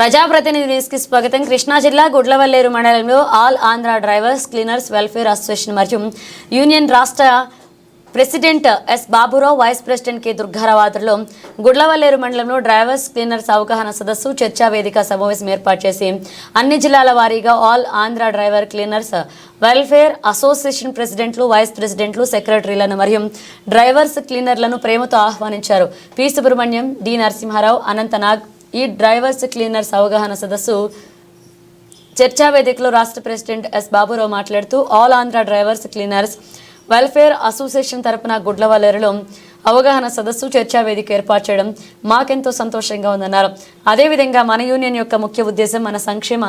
ప్రజాప్రతినిధి న్యూస్కి స్వాగతం. కృష్ణా జిల్లా గుడ్లవల్లేరు మండలంలో all Andhra drivers cleaners welfare association మరియు యూనియన్ రాష్ట్ర president S Baburao, vice president K Durgarao ఆధ్వర్యంలో గుడ్లవల్లేరు మండలంలో డ్రైవర్స్ క్లీనర్స్ అవగాహన సదస్సు చర్చా వేదిక సమావేశం ఏర్పాటు చేసి అన్ని జిల్లాల వారీగా all Andhra driver cleaners welfare association ప్రెసిడెంట్లు, వైస్ ప్రెసిడెంట్లు, సెక్రటరీలను మరియు డ్రైవర్స్ క్లీనర్లను ప్రేమతో ఆహ్వానించారు. పి సుబ్రహ్మణ్యం, డి నరసింహారావు, అనంతనాగ్ ఈ డ్రైవర్స్ క్లీనర్స్ అవగాహన సదస్సు చర్చా వేదికలో రాష్ట్ర ప్రెసిడెంట్ ఎస్ బాబురావు మాట్లాడుతూ all Andhra drivers cleaners welfare association తరపున గుడ్లవల్లేరులో అవగాహన సదస్సు చర్చా వేదిక ఏర్పాటు చేయడం మాకెంతో సంతోషంగా ఉందన్నారు. అదేవిధంగా మన యూనియన్ యొక్క ముఖ్య ఉద్దేశం మన సంక్షేమ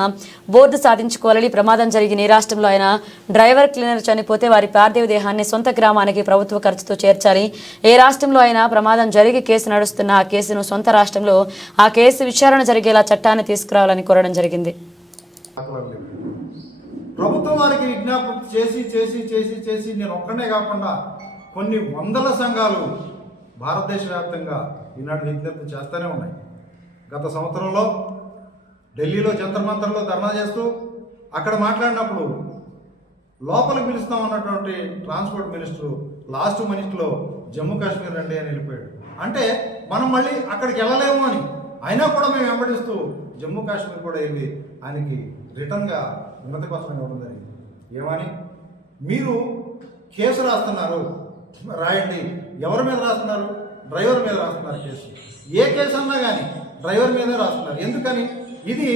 బోర్డు సాధించుకోవాలని, ప్రమాదం జరిగిన ఈ రాష్ట్రంలో ఆయన డ్రైవర్ క్లీనర్ చనిపోతే వారి పార్థివ దేహాన్ని సొంత గ్రామానికి ప్రభుత్వ ఖర్చుతో చేర్చాలి. ఏ రాష్ట్రంలో అయినా ప్రమాదం జరిగి కేసు నడుస్తున్న ఆ కేసును సొంత రాష్ట్రంలో ఆ కేసు విచారణ జరిగేలా చట్టాన్ని తీసుకురావాలని కోరడం జరిగింది. ప్రభుత్వం వారికి విజ్ఞాపన చేసి చేసి చేసి చేసి నేను ఒక్కనే కాకుండా కొన్ని వందల సంఘాలు భారతదేశ వ్యాప్తంగా ఈనాడు విజ్ఞప్తి చేస్తూనే ఉన్నాయి. గత సంవత్సరంలో ఢిల్లీలో జంతర్ మంతర్లో ధర్నా చేస్తూ అక్కడ మాట్లాడినప్పుడు లోపలికి పిలుస్తాం అన్నటువంటి ట్రాన్స్పోర్ట్ మినిస్టర్ లాస్ట్ మినిట్లో జమ్మూ కాశ్మీర్ రండి అని వెళ్ళిపోయాడు. అంటే మనం మళ్ళీ అక్కడికి వెళ్ళలేము అని అయినా కూడా మేము వెంబడిస్తూ జమ్మూ కాశ్మీర్ కూడా వెళ్ళి ఆయనకి రిటర్న్గా ఉన్నత కోసం ఇవ్వడం జరిగింది. ఏమని, మీరు కేసు రాస్తున్నారు, రాయండి. ఎవరి మీద రాస్తున్నారు? డ్రైవర్ మీద రాస్తున్నారు కేసు. ఏ కేసు అన్నా కానీ డ్రైవర్ మీదే రాస్తున్నారు. ఎందుకని? ఇది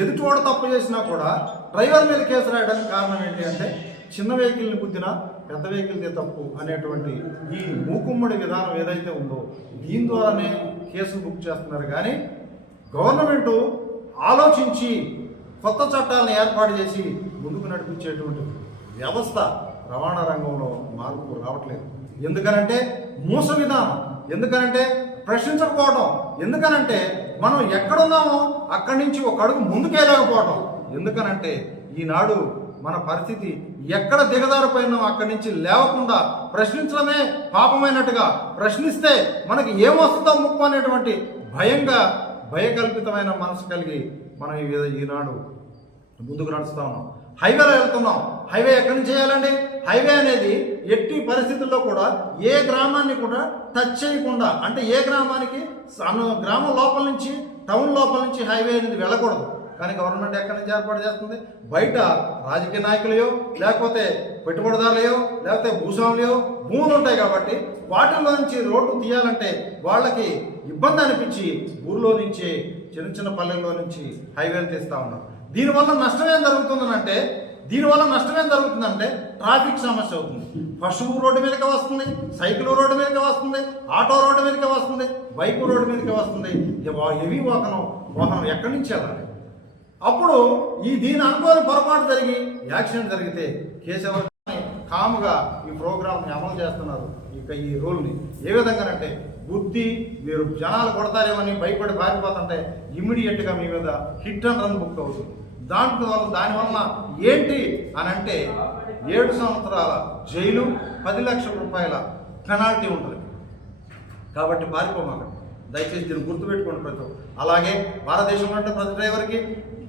ఎదుటివాడు తప్పు చేసినా కూడా డ్రైవర్ మీద కేసు రాయడానికి కారణం ఏంటి అంటే, చిన్న వెహికల్ని గుద్దినా పెద్ద వెహికల్దే తప్పు అనేటువంటి ఈ మూకుమ్మడి విధానం ఏదైతే ఉందో దీని ద్వారానే కేసులు బుక్ చేస్తున్నారు. కానీ గవర్నమెంటు ఆలోచించి కొత్త చట్టాలను ఏర్పాటు చేసి ముందుకు నడిపించేటువంటి వ్యవస్థ రవాణా రంగంలో మార్పు రావట్లేదు. ఎందుకనంటే మోస విధానం, ఎందుకనంటే ప్రశ్నించకపోవడం, ఎందుకనంటే మనం ఎక్కడున్నామో అక్కడి నుంచి ఒక అడుగు ముందుకెళ్ళకపోవడం, ఎందుకనంటే ఈనాడు మన పరిస్థితి ఎక్కడ దిగజారిపోయినా అక్కడి నుంచి లేవకుండా ప్రశ్నించడమే పాపమైనట్టుగా, ప్రశ్నిస్తే మనకి ఏమొస్తుందో ముప్పు అనేటువంటి భయకల్పితమైన మనసు కలిగి మనం ఈనాడు ముందుకు నడుస్తూ ఉన్నాం. హైవేలో వెళ్తున్నాం. హైవే ఎక్కడి నుంచి చేయాలండి? హైవే అనేది ఎట్టి పరిస్థితుల్లో కూడా ఏ గ్రామాన్ని కూడా టచ్ చేయకుండా, అంటే ఏ గ్రామానికి గ్రామం లోపల నుంచి టౌన్ లోపల నుంచి హైవే అనేది వెళ్ళకూడదు. కానీ గవర్నమెంట్ ఎక్కడి నుంచి ఏర్పాటు చేస్తుంది? బయట రాజకీయ నాయకులయో, లేకపోతే పెట్టుబడిదారులయో, లేకపోతే భూస్వాములయో భూములు ఉంటాయి కాబట్టి వాటిల్లో నుంచి రోడ్డు తీయాలంటే వాళ్ళకి ఇబ్బంది అనిపించి ఊర్లో నుంచి చిన్న చిన్న పల్లెల్లో నుంచి హైవేలు తీస్తూ ఉన్నారు. దీనివల్ల నష్టం ఏం జరుగుతుందంటే ట్రాఫిక్ సమస్య అవుతుంది. పశువు రోడ్డు మీదకి వస్తుంది, సైకిల్ రోడ్డు మీదకి వస్తుంది, ఆటో రోడ్డు మీదకి వస్తుంది, బైక్ రోడ్డు మీదకి వస్తుంది. హెవీ వాహనం ఎక్కడి నుంచి వెళ్ళాలి? అప్పుడు దీని అనుకోని పొరపాటు జరిగి యాక్సిడెంట్ జరిగితే కేసు కాముగా ఈ ప్రోగ్రామ్ని అమలు చేస్తున్నారు. ఇక ఈ రూల్ని ఏ విధంగానంటే మీరు జనాలు కొడతారేమని భయపడి పారిపోతుంటే ఇమ్మీడియట్గా మీ మీద హిట్ అండ్ రన్ బుక్ అవుతుంది. దానివల్ల ఏంటి అని అంటే 7 సంవత్సరాల జైలు, 10 లక్షల రూపాయల పెనాల్టీ ఉంటుంది. కాబట్టి పారిపోమాకండి, దయచేసి దీన్ని గుర్తుపెట్టుకోండి. అలాగే భారతదేశంలో అంటే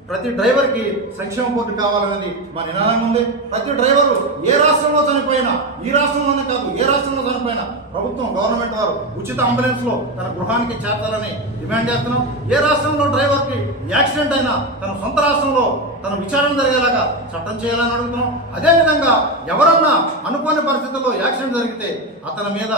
ప్రతి డ్రైవర్కి సంక్షేమ బోర్డు కావాలనేది మా నినాదం ఉంది. ప్రతి డ్రైవరు ఏ రాష్ట్రంలో చనిపోయినా, ఈ రాష్ట్రంలోనే కాదు ఏ రాష్ట్రంలో చనిపోయినా గవర్నమెంట్ వారు ఉచిత అంబులెన్స్లో తన గృహానికి చేర్చాలని డిమాండ్ చేస్తున్నాం. ఏ రాష్ట్రంలో డ్రైవర్కి యాక్సిడెంట్ అయినా తన సొంత రాష్ట్రంలో తన విచారణ జరిగేలాగా చట్టం చేయాలని అడుగుతున్నాం. అదేవిధంగా ఎవరన్నా అనుకోని పరిస్థితుల్లో యాక్సిడెంట్ జరిగితే అతని మీద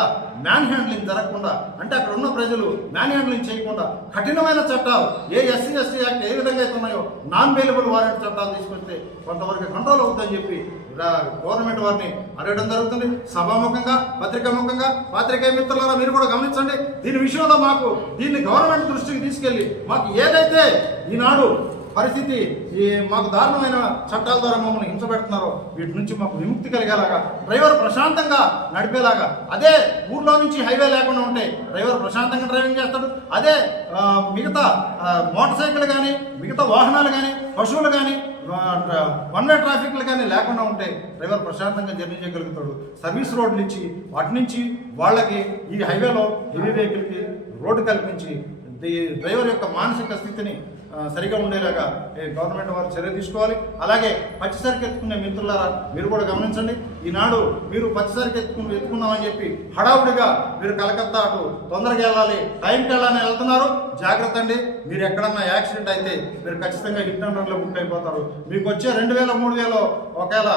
మ్యాన్ హ్యాండ్లింగ్ జరగకుండా, అంటే అక్కడ ఉన్న ప్రజలు మ్యాన్ హ్యాండ్లింగ్ చేయకుండా కఠినమైన చట్టాలు, ఎస్సీ ఎస్టీ యాక్ట్ ఏ విధంగా అయితే ఉన్నాయో నాన్ బెయిలబుల్ వారెంట్ చట్టాలు తీసుకొస్తే కొంతవరకు కంట్రోల్ అవుతుందని చెప్పి గవర్నమెంట్ వారిని అడగడం జరుగుతుంది. సభాముఖంగా, పాత్రికేయ మిత్రులారా మీరు కూడా గమనించండి. దీని విషయంలో దీన్ని గవర్నమెంట్ దృష్టికి తీసుకెళ్లి మాకు ఏదైతే ఈనాడు పరిస్థితి మాకు దారుణమైన చట్టాల ద్వారా మమ్మల్ని హింసపెడుతున్నారో వీటి నుంచి మాకు విముక్తి కలిగేలాగా, డ్రైవర్ ప్రశాంతంగా నడిపేలాగా, అదే ఊర్లో నుంచి హైవే లేకుండా ఉంటే డ్రైవర్ ప్రశాంతంగా డ్రైవింగ్ చేస్తాడు. అదే మిగతా మోటార్ సైకిల్ కానీ, మిగతా వాహనాలు కానీ, పశువులు కానీ, వన్ వే ట్రాఫిక్లు కానీ లేకుండా ఉంటే డ్రైవర్ ప్రశాంతంగా జర్నీ చేయగలుగుతాడు. సర్వీస్ రోడ్లు ఇచ్చి వాటి నుంచి వాళ్ళకి ఈ హైవేలో హెవీ వెహికల్కి రోడ్డు కల్పించి డ్రైవర్ యొక్క మానసిక స్థితిని సరిగా ఉండేలాగా గవర్నమెంట్ వారు చర్య తీసుకోవాలి. అలాగే పచ్చి సరుకు ఎత్తుకునే మిత్రులారా మీరు కూడా గమనించండి. ఈనాడు మీరు పచ్చి సరుకు ఎత్తుకున్నామని చెప్పి హడావుడిగా మీరు కలకత్తా అటు తొందరగా వెళ్ళాలి, టైంకి వెళ్ళాలని వెళ్తున్నారు. జాగ్రత్త అండి. మీరు ఎక్కడన్నా యాక్సిడెంట్ అయితే మీరు ఖచ్చితంగా హిట్ అండ్ రన్లో బుక్ అయిపోతారు. మీకు వచ్చే 2000 3000 ఒకవేళ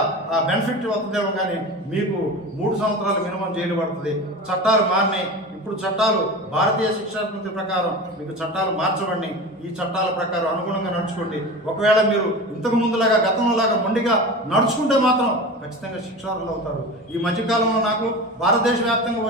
బెనిఫిట్ వస్తుందేమో కానీ మీకు 3 సంవత్సరాలు మినిమం జైలు పడుతుంది. చట్టాలు మారినాయి. ఇప్పుడు చట్టాలు భారతీయ శిక్షా స్మృతి ప్రకారం మీకు చట్టాలు మార్చబడి ఈ చట్టాల ప్రకారం అనుగుణంగా నడుచుకోండి. ఒకవేళ మీరు ఇంతకు ముందులాగా గతంలోలాగా మొండిగా నడుచుకుంటే మాత్రం ఖచ్చితంగా శిక్షార్హులు అవుతారు. ఈ మధ్యకాలంలో నాకు భారతదేశ వ్యాప్తంగా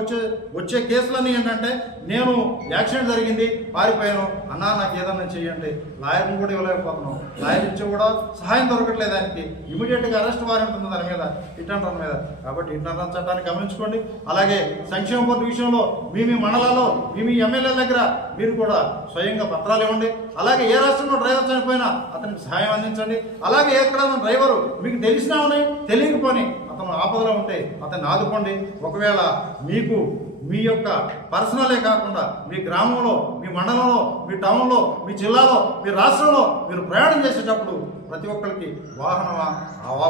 వచ్చే కేసులన్నీ ఏంటంటే నేను యాక్సిడెంట్ జరిగింది పారిపోయాను అన్నా నాకు ఏదన్నా చేయండి, లాయర్ని కూడా ఇవ్వలేకపోతున్నాం, లాయర్ ఇచ్చి కూడా సహాయం దొరకట్లేదు. ఆయనకి ఇమీడియట్గా అరెస్ట్ వారెంట్ ఉంది దాని మీద, హిట్ అండ్ రన్ మీద. కాబట్టి హిట్ అండ్ రన్ చట్టాన్ని గమనించుకోండి. అలాగే సంక్షేమ బోర్డు విషయంలో మీ మండలాల్లో మీ ఎమ్మెల్యేల దగ్గర మీరు కూడా స్వయంగా పత్రాలు ఇవ్వండి. అలాగే ఏ రాష్ట్రంలో డ్రైవర్ చనిపోయినా అతనికి సహాయం అందించండి. అలాగే ఎక్కడైనా డ్రైవరు మీకు తెలిసినా ఉన్నాయి తెలియకపోని అతను ఆపదలో ఉంటే అతన్ని ఆదుకోండి. ఒకవేళ మీకు మీ యొక్క పర్సనలే కాకుండా మీ గ్రామంలో, మీ మండలంలో, మీ టౌన్లో, మీ జిల్లాలో, మీ రాష్ట్రంలో మీరు ప్రయాణం చేసేటప్పుడు ప్రతి ఒక్కరికి వాహనమా,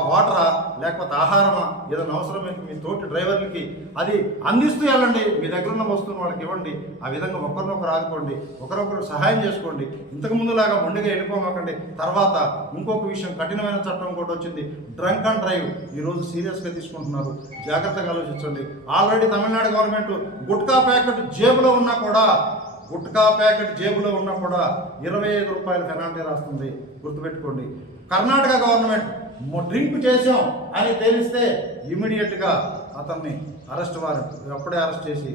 వాటరా, లేకపోతే ఆహారమా, ఏదైనా అవసరమైతే మీ తోటి డ్రైవర్లకి అది అందిస్తూ వెళ్ళండి. మీ దగ్గర ఉన్న వస్తువును వాళ్ళకి ఇవ్వండి. ఆ విధంగా ఒకరినొకరు ఆదుకోండి, ఒకరొకరు సహాయం చేసుకోండి. ఇంతకు ముందులాగా మొండిగా వెళ్ళిపోమాకండి. తర్వాత ఇంకొక విషయం, కఠినమైన చట్టం ఇంకోటి వచ్చింది, డ్రంక్ అండ్ డ్రైవ్. ఈరోజు సీరియస్గా తీసుకుంటున్నారు. జాగ్రత్తగా ఆలోచించండి. Already Tamil Nadu government gutka packet జేబులో ఉన్నా కూడా 25 రూపాయల పెనాల్టీ రాస్తుంది. గుర్తుపెట్టుకోండి. కర్ణాటక గవర్నమెంట్ డ్రింక్ చేసాం అని తెలిస్తే ఇమీడియట్గా అతన్ని అరెస్ట్ వారెంట్ అప్పుడే అరెస్ట్ చేసి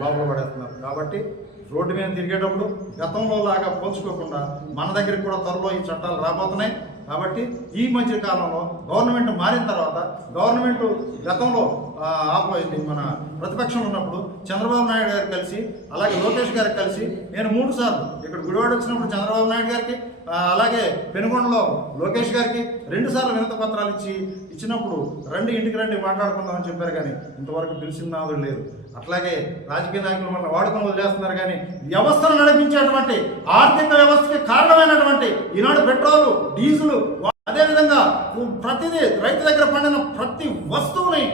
లోపల పడేస్తున్నారు. కాబట్టి రోడ్డు మీద తిరిగేటప్పుడు గతంలో లాగా పోల్చుకోకుండా మన దగ్గరికి కూడా త్వరలో ఈ చట్టాలు రాబోతున్నాయి. కాబట్టి ఈ మధ్య కాలంలో గవర్నమెంట్ మారిన తర్వాత గవర్నమెంట్ గతంలో మన ప్రతిపక్షం ఉన్నప్పుడు చంద్రబాబు నాయుడు గారు కలిసి అలాగే లోకేష్ గారికి కలిసి నేను 3 సార్లు ఇక్కడ గుడివాడ వచ్చినప్పుడు చంద్రబాబు నాయుడు గారికి అలాగే పెనుగొండలో లోకేష్ గారికి 2 సార్లు వినతి పత్రాలు ఇచ్చినప్పుడు రండి ఇంటికి రండి మాట్లాడుకుందామని చెప్పారు. కానీ ఇంతవరకు పిలిచిన నాదుడు లేదు. అట్లాగే రాజకీయ నాయకులు మన వాడుకొని వదిలేస్తున్నారు. కానీ వ్యవస్థను నడిపించేటువంటి ఆర్థిక వ్యవస్థకి కారణమైనటువంటి ఈనాడు పెట్రోలు, డీజిల్, అదేవిధంగా ప్రతిదీ రైతు దగ్గర పండిన ప్రతి వస్తువుని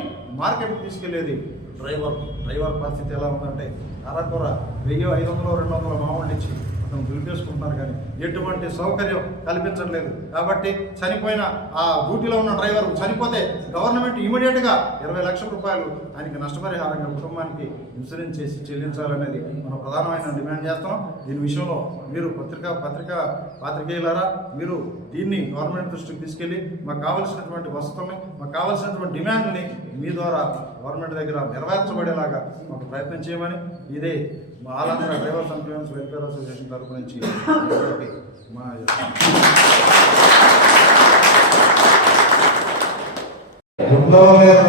మార్కెట్కి తీసుకెళ్లేది డ్రైవర్ పరిస్థితి ఎలా ఉందంటే అరకొర 1500 200 మామూలు ఇచ్చి అతను దులిపేసుకుంటున్నారు. కానీ ఎటువంటి సౌకర్యం కల్పించట్లేదు. కాబట్టి చనిపోయిన ఆ డ్యూటీలో ఉన్న డ్రైవర్ చనిపోతే గవర్నమెంట్ ఇమీడియట్గా 20 లక్షల రూపాయలు ఆయనకి నష్టపరిహారంగా కుటుంబానికి ఇన్సూరెన్స్ చేసి చెల్లించాలనేది మనం ప్రధానమైన డిమాండ్ చేస్తున్నాం. దీని విషయంలో మీరు పాత్రికేయులారా మీరు దీన్ని గవర్నమెంట్ దృష్టికి తీసుకెళ్ళి మాకు కావాల్సినటువంటి వసతుల్ని, మాకు కావాల్సినటువంటి డిమాండ్ని మీ ద్వారా గవర్నమెంట్ దగ్గర నెరవేర్చబడేలాగా మాకు ప్రయత్నం చేయమని ఇదే మా all Andhra drivers and cleaners welfare association తరఫు నుంచి మా గుడ్లవల్లేరు